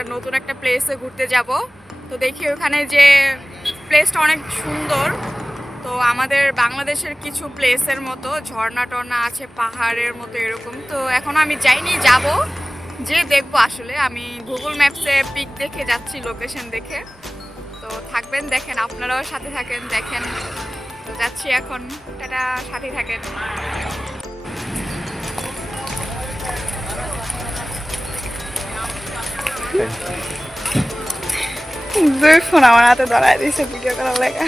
একটা নতুন একটা প্লেসে ঘুরতে যাব। তো দেখি ওখানে যে প্লেসটা অনেক সুন্দর। তো আমাদের বাংলাদেশের কিছু প্লেসের মতো ঝর্ণা টর্ণা আছে, পাহাড়ের মতো এরকম। তো এখনো আমি যাইনি, যাব যে দেখবো। আসলে আমি গুগল ম্যাপসে পিক দেখে যাচ্ছি, লোকেশন দেখে। তো থাকবেন, দেখেন, আপনারাও সাথে থাকেন, দেখেন। তো যাচ্ছি এখন, টাটা, সাথে থাকেন। দুই ফোন আমার হাতে ধরাই দিয়েছে ভিডিও করার লেগে।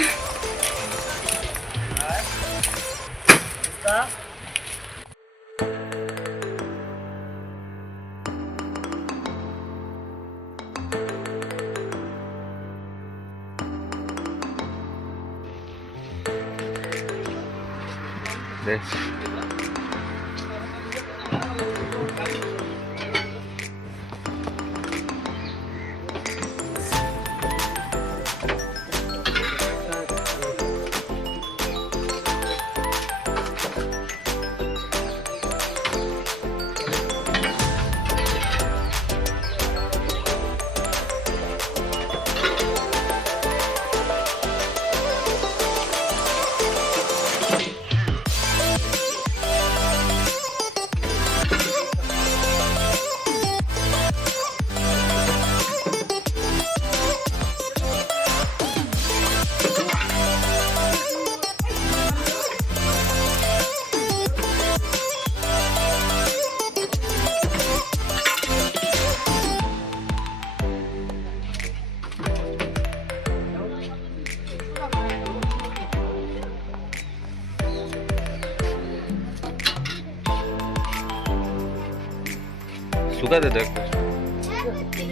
सूखा दे दो एक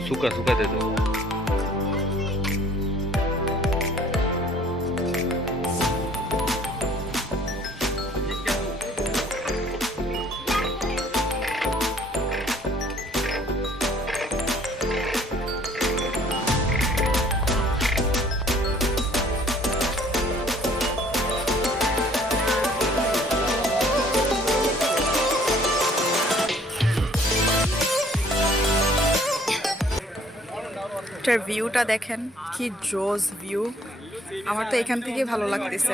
सूखा सूखा दे दो। ভিউটা দেখেন, কি জোস ভিউ। আমার তো এখান থেকে ভালো লাগতেছে।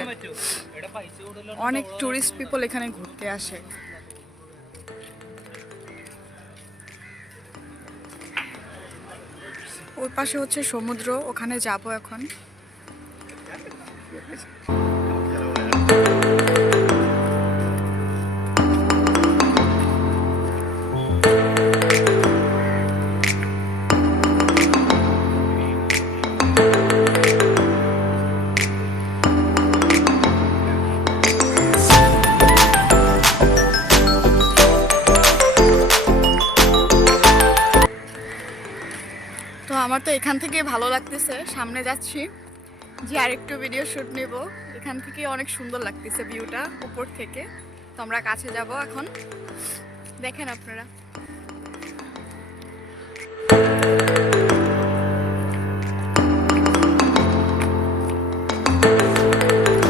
অনেক টুরিস্ট পিপল এখানে ঘুরতে আসে। ওই পাশে হচ্ছে সমুদ্র, ওখানে যাব এখন। তো আমার তো এখান থেকে ভালো লাগতেছে, সামনে যাচ্ছি যে আরেকটু ভিডিও শুট নেব। এখান থেকে অনেক সুন্দর লাগতেছে ভিউটা উপর থেকে। তো আমরা কাছে যাব এখন, দেখেন আপনারা। তো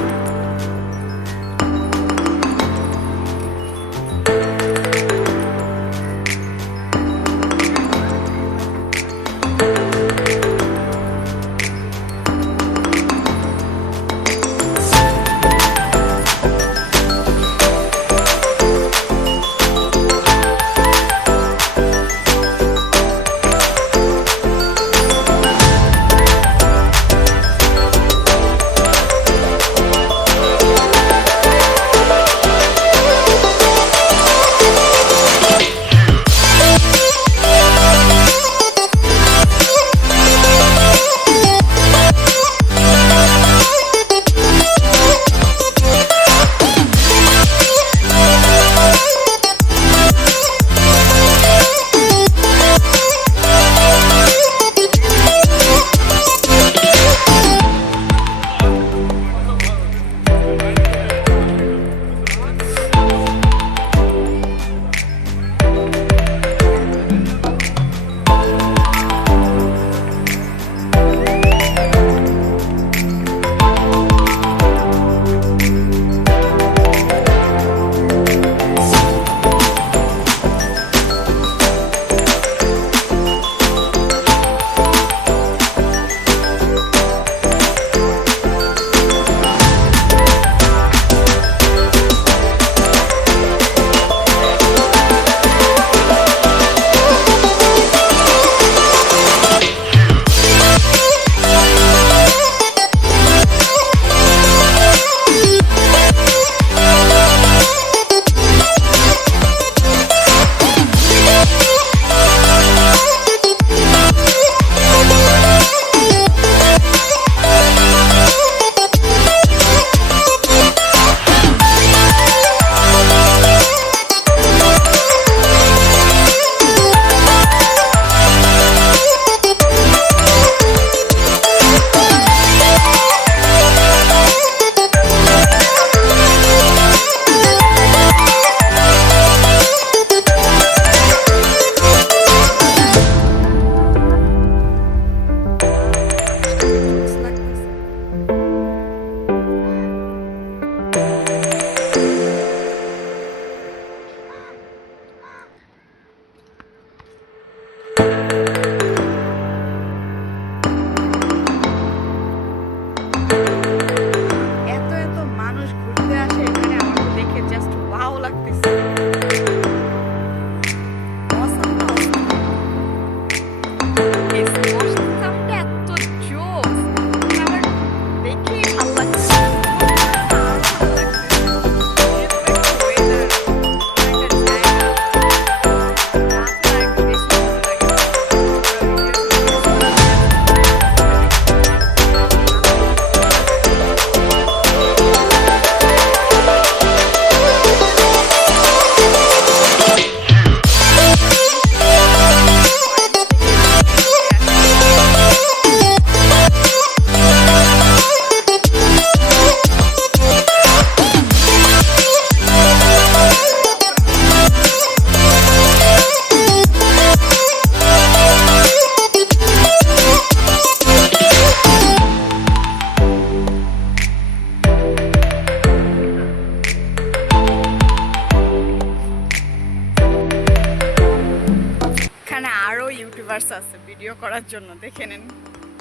ইউটিউবার্স আছে ভিডিও করার জন্য, দেখে নেন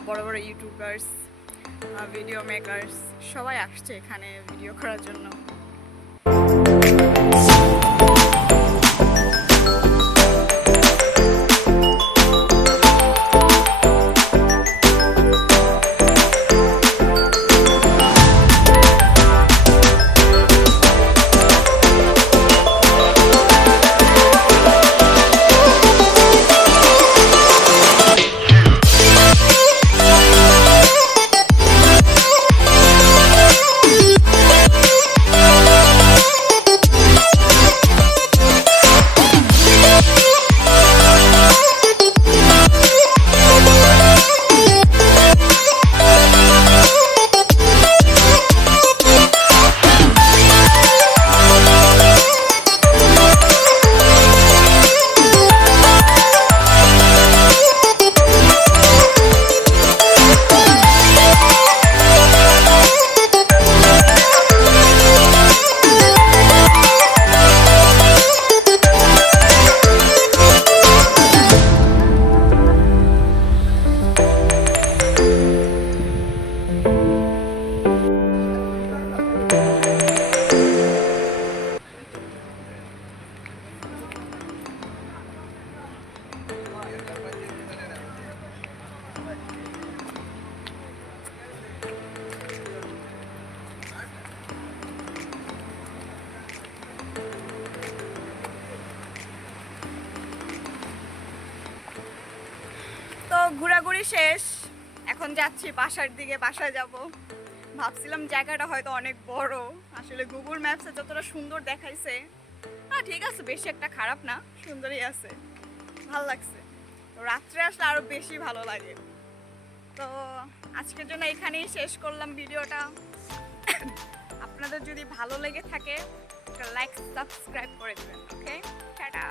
বড় বড় ইউটিউবার্স, ভিডিও মেকার্স সবাই আসছে এখানে ভিডিও করার জন্য। তো ঘোরাঘুরি শেষ, এখন যাচ্ছি বাসার দিকে, বাসায় যাব। ভাবছিলাম জায়গাটা হয়তো অনেক বড়, আসলে গুগল ম্যাপসে যতটা সুন্দর দেখাইছে ঠিক আছে, বেশি একটা খারাপ না, সুন্দরই আছে, ভালো লাগছে। তো রাত্রে আসলে আরো বেশি ভালো লাগে। তো আজকের জন্য এখানেই শেষ করলাম ভিডিওটা। আপনাদের যদি ভালো লেগে থাকে লাইক সাবস্ক্রাইব করে দেবেন। ওকে, টাটা।